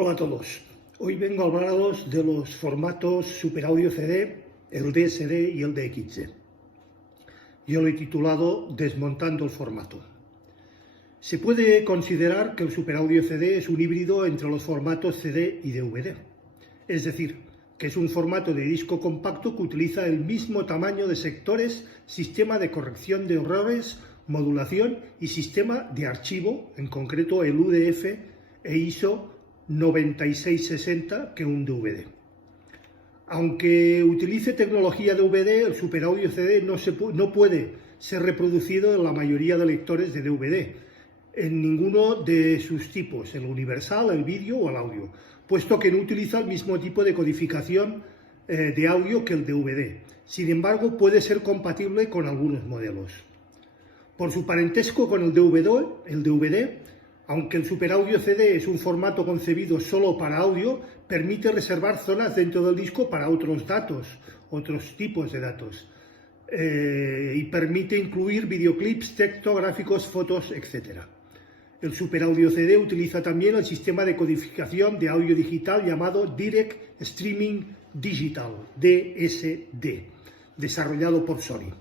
Hola a todos. Hoy vengo a hablaros de los formatos Super Audio CD, el DSD y el DXD. Yo lo he titulado Desmontando el formato. Se puede considerar que el Super Audio CD es un híbrido entre los formatos CD y DVD. Es decir, que es un formato de disco compacto que utiliza el mismo tamaño de sectores, sistema de corrección de errores, modulación y sistema de archivo, en concreto el UDF e ISO 9660 que un DVD. Aunque utilice tecnología DVD, el Super Audio CD no puede ser reproducido en la mayoría de lectores de DVD, en ninguno de sus tipos, el universal, el vídeo o el audio, puesto que no utiliza el mismo tipo de codificación de audio que el DVD. Sin embargo, puede ser compatible con algunos modelos. Por su parentesco con el DVD, aunque el Super Audio CD es un formato concebido solo para audio, permite reservar zonas dentro del disco para otros datos, otros tipos de datos, y permite incluir videoclips, texto, gráficos, fotos, etc. El Super Audio CD utiliza también el sistema de codificación de audio digital llamado Direct Streaming Digital, DSD, desarrollado por Sony.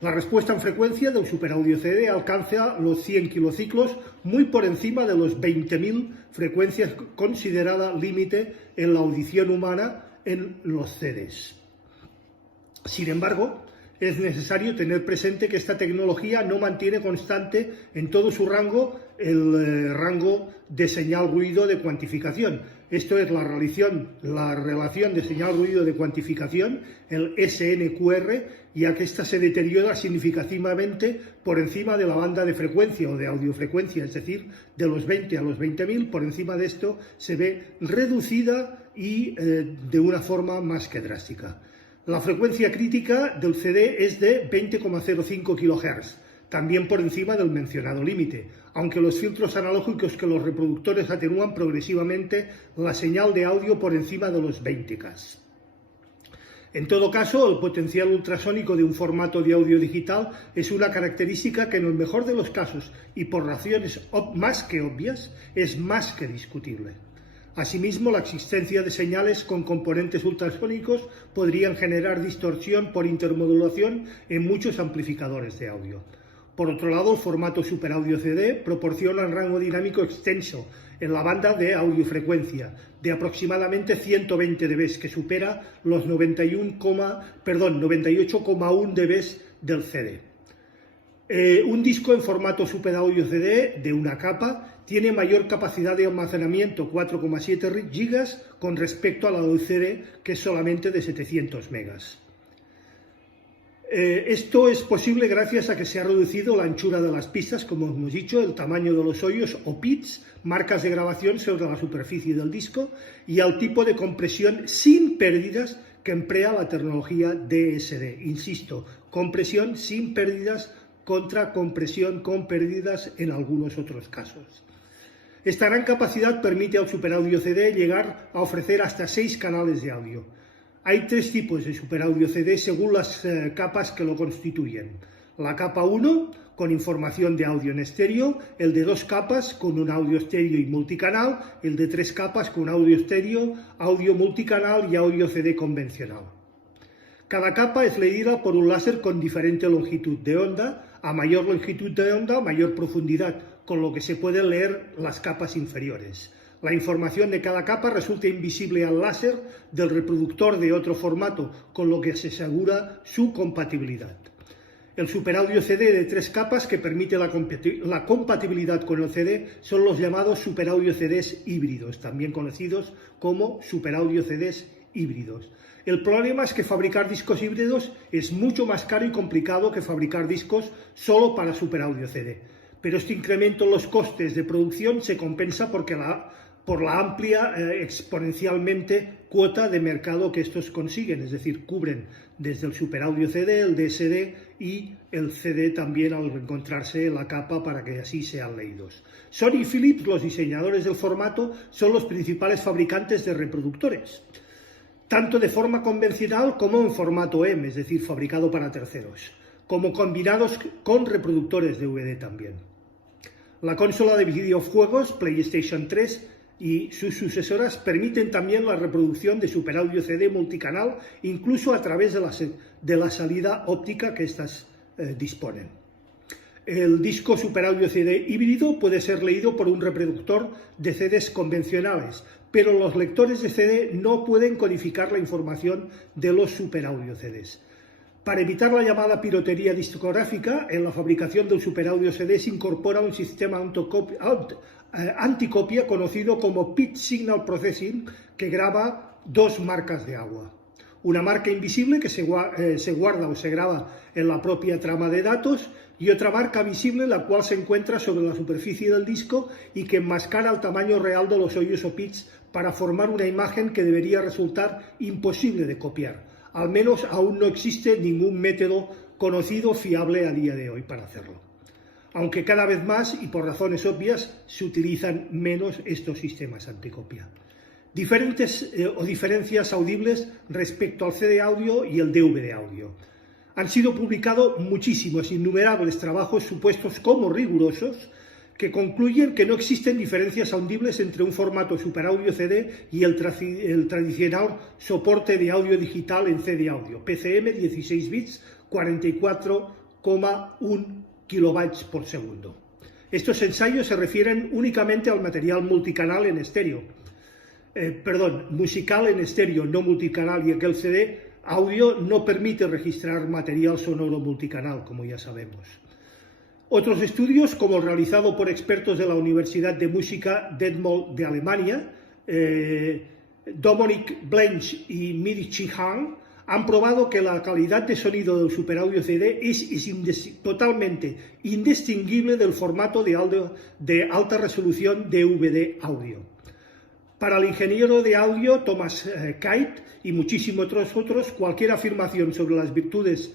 La respuesta en frecuencia del Super Audio CD alcanza los 100 kilociclos, muy por encima de los 20.000 frecuencias considerada límite en la audición humana en los CDs. Sin embargo, es necesario tener presente que esta tecnología no mantiene constante en todo su rango el rango de señal-ruido de cuantificación. Esto es la relación de señal-ruido de cuantificación, el SNQR, ya que ésta se deteriora significativamente por encima de la banda de frecuencia o de audiofrecuencia, es decir, de los 20 a los 20.000, por encima de esto se ve reducida y de una forma más que drástica. La frecuencia crítica del CD es de 20,05 kHz, también por encima del mencionado límite, aunque los filtros analógicos que los reproductores atenúan progresivamente la señal de audio por encima de los 20 kHz. En todo caso, el potencial ultrasónico de un formato de audio digital es una característica que en el mejor de los casos, y por razones más que obvias, es más que discutible. Asimismo, la existencia de señales con componentes ultrasónicos podrían generar distorsión por intermodulación en muchos amplificadores de audio. Por otro lado, el formato Super Audio CD proporciona un rango dinámico extenso en la banda de audiofrecuencia de aproximadamente 120 dB, que supera los 98,1 dB del CD. Un disco en formato Super Audio CD de una capa tiene mayor capacidad de almacenamiento, 4,7 GB, con respecto a la del CD, que es solamente de 700 megas. Esto es posible gracias a que se ha reducido la anchura de las pistas, como hemos dicho, el tamaño de los hoyos o pits, marcas de grabación sobre la superficie del disco, y al tipo de compresión sin pérdidas que emplea la tecnología DSD. Insisto, compresión sin pérdidas contra compresión con pérdidas en algunos otros casos. Esta gran capacidad permite al Super Audio CD llegar a ofrecer hasta 6 canales de audio. Hay 3 tipos de Super Audio CD según las capas que lo constituyen. La capa 1, con información de audio en estéreo, el de 2 capas con un audio estéreo y multicanal, el de 3 capas con audio estéreo, audio multicanal y audio CD convencional. Cada capa es leída por un láser con diferente longitud de onda, a mayor longitud de onda, mayor profundidad, con lo que se pueden leer las capas inferiores. La información de cada capa resulta invisible al láser del reproductor de otro formato, con lo que se asegura su compatibilidad. El Super Audio CD de 3 capas que permite la compatibilidad con el CD son los llamados Super Audio CDs híbridos, también conocidos como Super Audio CDs híbridos. El problema es que fabricar discos híbridos es mucho más caro y complicado que fabricar discos solo para Super Audio CD. Pero este incremento en los costes de producción se compensa por la amplia exponencialmente cuota de mercado que estos consiguen, es decir, cubren desde el Super Audio CD, el DSD y el CD también al encontrarse la capa para que así sean leídos. Sony y Philips, los diseñadores del formato, son los principales fabricantes de reproductores, tanto de forma convencional como en formato M, es decir, fabricado para terceros, como combinados con reproductores DVD también. La consola de videojuegos PlayStation 3 y sus sucesoras permiten también la reproducción de superaudio CD multicanal, incluso a través de la salida óptica que éstas disponen. El disco superaudio CD híbrido puede ser leído por un reproductor de CDs convencionales, pero los lectores de CD no pueden codificar la información de los superaudio CDs. Para evitar la llamada piratería discográfica, en la fabricación del superaudio CD se incorpora un sistema anticopia conocido como Pitch Signal Processing, que graba dos marcas de agua. Una marca invisible que se guarda o se graba en la propia trama de datos, y otra marca visible la cual se encuentra sobre la superficie del disco y que enmascara el tamaño real de los hoyos o pits para formar una imagen que debería resultar imposible de copiar. Al menos aún no existe ningún método conocido fiable a día de hoy para hacerlo. Aunque cada vez más, y por razones obvias, se utilizan menos estos sistemas anticopia. Diferencias audibles respecto al CD audio y el DVD audio. Han sido publicados muchísimos, innumerables trabajos supuestos como rigurosos que concluyen que no existen diferencias audibles entre un formato superaudio CD y el tradicional soporte de audio digital en CD audio, PCM 16 bits, 44,1 kilobytes por segundo. Estos ensayos se refieren únicamente al material multicanal en estéreo, musical en estéreo, no multicanal, y en que el CD audio no permite registrar material sonoro multicanal, como ya sabemos. Otros estudios, como el realizado por expertos de la Universidad de Música Detmold de Alemania, Dominik Blench y Midi Han, han probado que la calidad de sonido del superaudio CD es totalmente indistinguible del formato de alta resolución DVD audio. Para el ingeniero de audio Thomas Kite y muchísimos otros, cualquier afirmación sobre las virtudes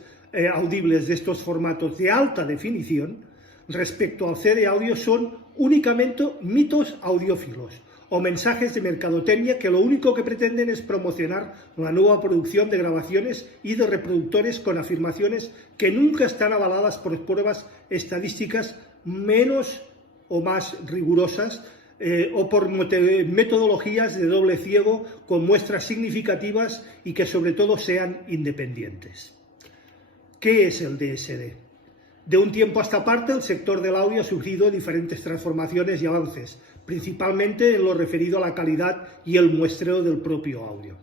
audibles de estos formatos de alta definición respecto al CD audio son únicamente mitos audiófilos o mensajes de mercadotecnia que lo único que pretenden es promocionar la nueva producción de grabaciones y de reproductores con afirmaciones que nunca están avaladas por pruebas estadísticas menos o más rigurosas o por metodologías de doble ciego con muestras significativas y que sobre todo sean independientes. ¿Qué es el DSD? De un tiempo a esta parte, el sector del audio ha sufrido diferentes transformaciones y avances, principalmente en lo referido a la calidad y el muestreo del propio audio.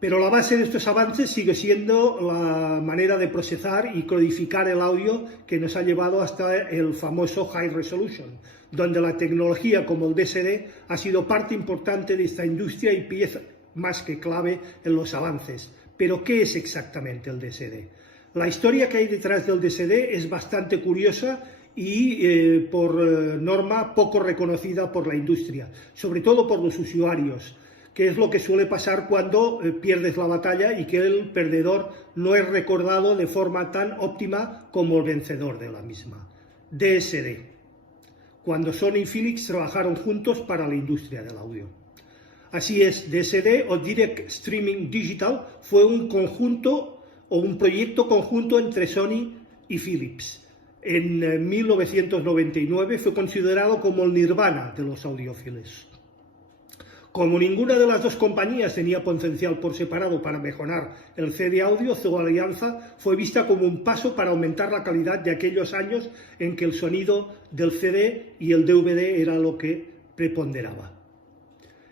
Pero la base de estos avances sigue siendo la manera de procesar y codificar el audio que nos ha llevado hasta el famoso High Resolution, donde la tecnología como el DSD ha sido parte importante de esta industria y pieza más que clave en los avances. Pero ¿qué es exactamente el DSD? La historia que hay detrás del DSD es bastante curiosa y por norma poco reconocida por la industria, sobre todo por los usuarios, que es lo que suele pasar cuando pierdes la batalla y que el perdedor no es recordado de forma tan óptima como el vencedor de la misma. DSD, cuando Sony y Philips trabajaron juntos para la industria del audio. Así es, DSD o Direct Streaming Digital fue un conjunto o un proyecto conjunto entre Sony y Philips. En 1999 fue considerado como el nirvana de los audiófilos. Como ninguna de las dos compañías tenía potencial por separado para mejorar el CD audio, su alianza fue vista como un paso para aumentar la calidad de aquellos años en que el sonido del CD y el DVD era lo que preponderaba.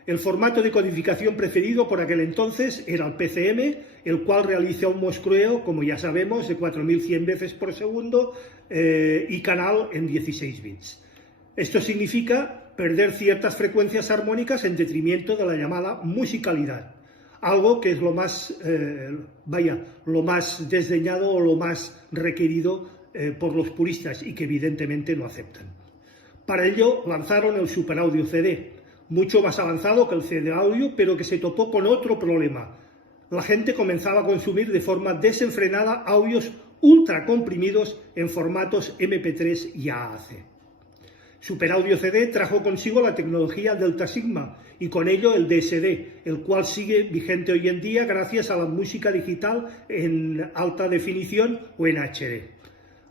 El formato de codificación preferido por aquel entonces era el PCM, el cual realiza un muestreo, como ya sabemos, de 4100 veces por segundo y canal en 16 bits. Esto significa perder ciertas frecuencias armónicas en detrimento de la llamada musicalidad, algo que es lo más desdeñado o lo más requerido por los puristas y que evidentemente no aceptan. Para ello lanzaron el superaudio CD, mucho más avanzado que el CD audio, pero que se topó con otro problema. La gente comenzaba a consumir de forma desenfrenada audios ultra comprimidos en formatos MP3 y AAC. Superaudio CD trajo consigo la tecnología Delta Sigma y con ello el DSD, el cual sigue vigente hoy en día gracias a la música digital en alta definición o en HD.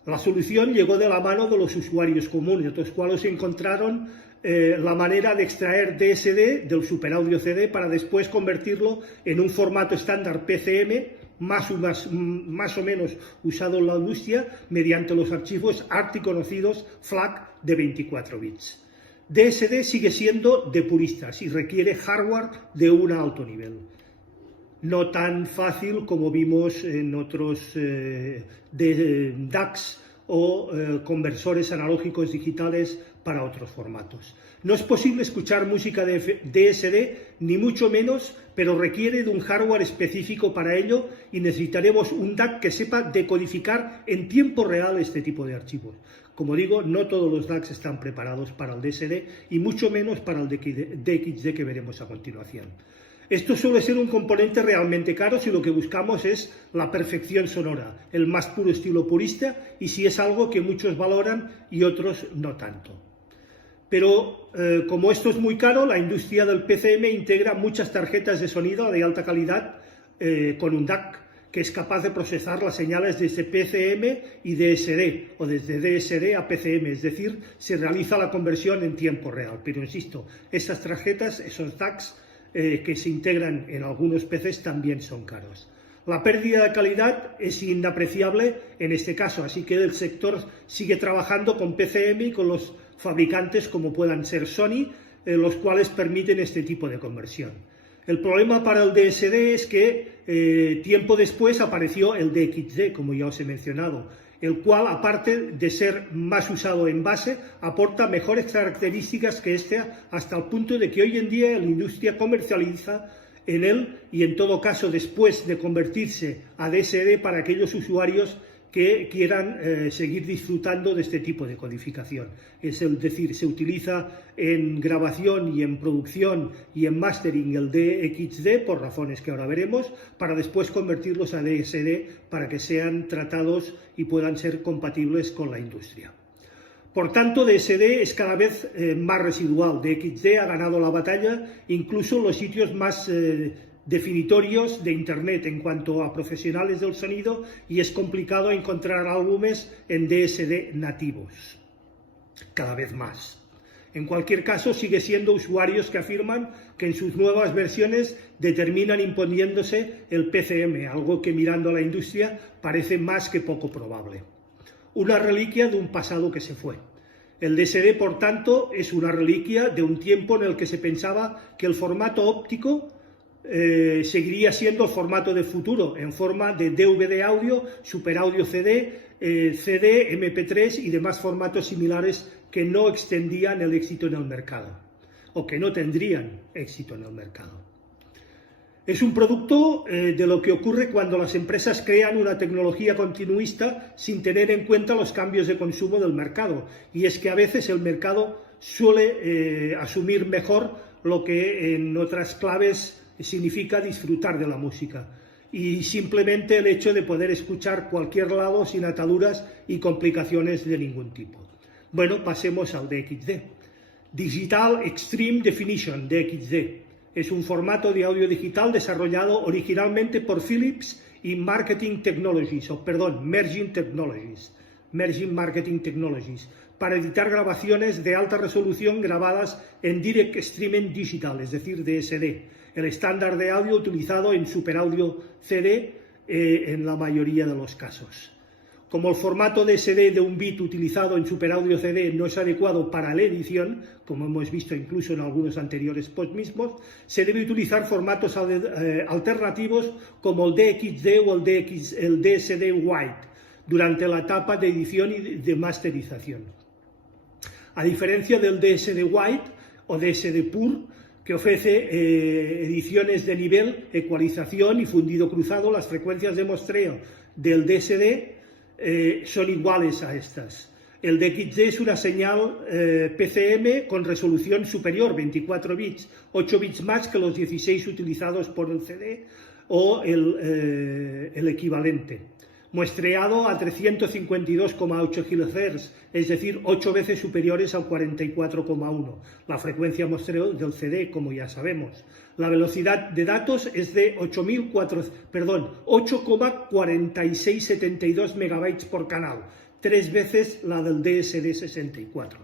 La solución llegó de la mano de los usuarios comunes, los cuales encontraron la manera de extraer DSD del superaudio CD para después convertirlo en un formato estándar PCM más o menos usado en la industria mediante los archivos archiconocidos FLAC de 24 bits. DSD sigue siendo de puristas y requiere hardware de un alto nivel. No tan fácil como vimos en otros DACs o conversores analógicos digitales para otros formatos. No es posible escuchar música de DSD, ni mucho menos, pero requiere de un hardware específico para ello y necesitaremos un DAC que sepa decodificar en tiempo real este tipo de archivos. Como digo, no todos los DACs están preparados para el DSD y mucho menos para el DXD que veremos a continuación. Esto suele ser un componente realmente caro si lo que buscamos es la perfección sonora, el más puro estilo purista, y si es algo que muchos valoran y otros no tanto. Pero como esto es muy caro, la industria del PCM integra muchas tarjetas de sonido de alta calidad con un DAC que es capaz de procesar las señales desde PCM y DSD, o desde DSD a PCM, es decir, se realiza la conversión en tiempo real. Pero insisto, estas tarjetas, esos DACs, que se integran en algunos PCs también son caros. La pérdida de calidad es inapreciable en este caso, así que el sector sigue trabajando con PCM y con los fabricantes como puedan ser Sony, los cuales permiten este tipo de conversión. El problema para el DSD es que tiempo después apareció el DXD, como ya os he mencionado, el cual, aparte de ser más usado en base, aporta mejores características que este, hasta el punto de que hoy en día la industria comercializa en él y en todo caso después de convertirse a DSD para aquellos usuarios que quieran seguir disfrutando de este tipo de codificación. Es decir, se utiliza en grabación y en producción y en mastering el DXD, por razones que ahora veremos, para después convertirlos a DSD para que sean tratados y puedan ser compatibles con la industria. Por tanto, DSD es cada vez más residual. DXD ha ganado la batalla incluso en los sitios más definitorios de Internet en cuanto a profesionales del sonido, y es complicado encontrar álbumes en DSD nativos, cada vez más. En cualquier caso, sigue siendo usuarios que afirman que en sus nuevas versiones determinan imponiéndose el PCM, algo que mirando a la industria parece más que poco probable. Una reliquia de un pasado que se fue. El DSD, por tanto, es una reliquia de un tiempo en el que se pensaba que el formato óptico seguiría siendo el formato de futuro, en forma de DVD audio, superaudio CD, CD, MP3 y demás formatos similares que no extendían el éxito en el mercado, o que no tendrían éxito en el mercado. Es un producto de lo que ocurre cuando las empresas crean una tecnología continuista sin tener en cuenta los cambios de consumo del mercado, y es que a veces el mercado suele asumir mejor lo que en otras claves significa disfrutar de la música, y simplemente el hecho de poder escuchar cualquier lado sin ataduras y complicaciones de ningún tipo. Bueno, pasemos al DXD. Digital Extreme Definition, DXD. Es un formato de audio digital desarrollado originalmente por Philips y Merging Marketing Technologies, para editar grabaciones de alta resolución grabadas en Direct Streaming Digital, es decir, DSD, el estándar de audio utilizado en superaudio CD en la mayoría de los casos. Como el formato DSD de un bit utilizado en superaudio CD no es adecuado para la edición, como hemos visto incluso en algunos anteriores posts mismos, se debe utilizar formatos alternativos como el DXD o el DSD White durante la etapa de edición y de masterización. A diferencia del DSD White o DSD Pur, que ofrece ediciones de nivel, ecualización y fundido cruzado, las frecuencias de muestreo del DSD son iguales a estas. El DXD es una señal PCM con resolución superior, 24 bits, 8 bits más que los 16 utilizados por el CD o el equivalente. Muestreado a 352,8 GHz, es decir, 8 veces superiores al 44,1, la frecuencia muestreo del CD, como ya sabemos. La velocidad de datos es de 8,4672 MB por canal, 3 veces la del DSD 64.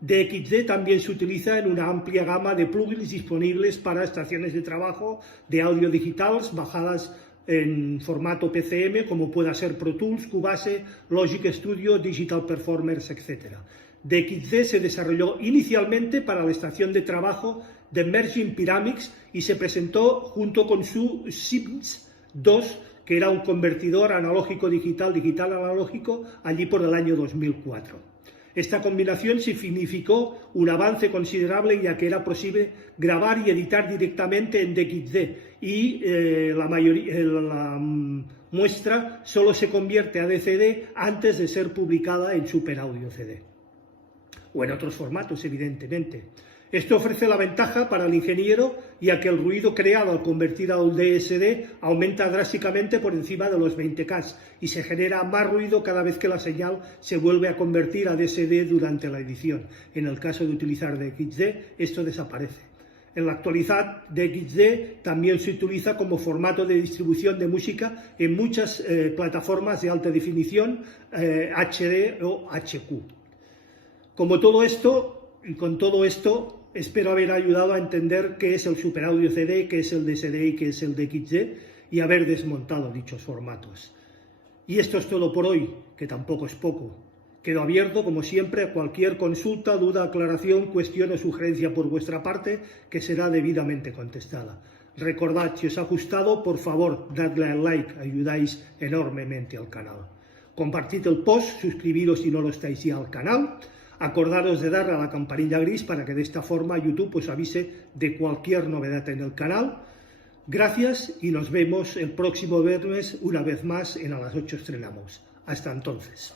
DXD también se utiliza en una amplia gama de plugins disponibles para estaciones de trabajo de audio digitales bajadas en formato PCM, como pueda ser Pro Tools, Cubase, Logic Studio, Digital Performers, etc. DXD se desarrolló inicialmente para la estación de trabajo de Merging Pyramids y se presentó junto con su Sims 2, que era un convertidor analógico-digital, digital-analógico, allí por el año 2004. Esta combinación significó un avance considerable, ya que era posible grabar y editar directamente en DXD y la muestra solo se convierte a DCD antes de ser publicada en Super Audio CD o en otros formatos, evidentemente. Esto ofrece la ventaja para el ingeniero, ya que el ruido creado al convertir a un DSD aumenta drásticamente por encima de los 20K y se genera más ruido cada vez que la señal se vuelve a convertir a DSD durante la edición. En el caso de utilizar DXD, esto desaparece. En la actualidad, DXD también se utiliza como formato de distribución de música en muchas plataformas de alta definición, HD o HQ. Con todo esto, espero haber ayudado a entender qué es el Super Audio CD, qué es el DSD y qué es el DXD y haber desmontado dichos formatos. Y esto es todo por hoy, que tampoco es poco. Quedo abierto, como siempre, a cualquier consulta, duda, aclaración, cuestión o sugerencia por vuestra parte, que será debidamente contestada. Recordad, si os ha gustado, por favor, dadle al like, ayudáis enormemente al canal. Compartid el post, suscribiros si no lo estáis ya al canal. Acordaros de darle a la campanilla gris para que de esta forma YouTube os avise de cualquier novedad en el canal. Gracias y nos vemos el próximo viernes una vez más en A las 8 estrenamos. Hasta entonces.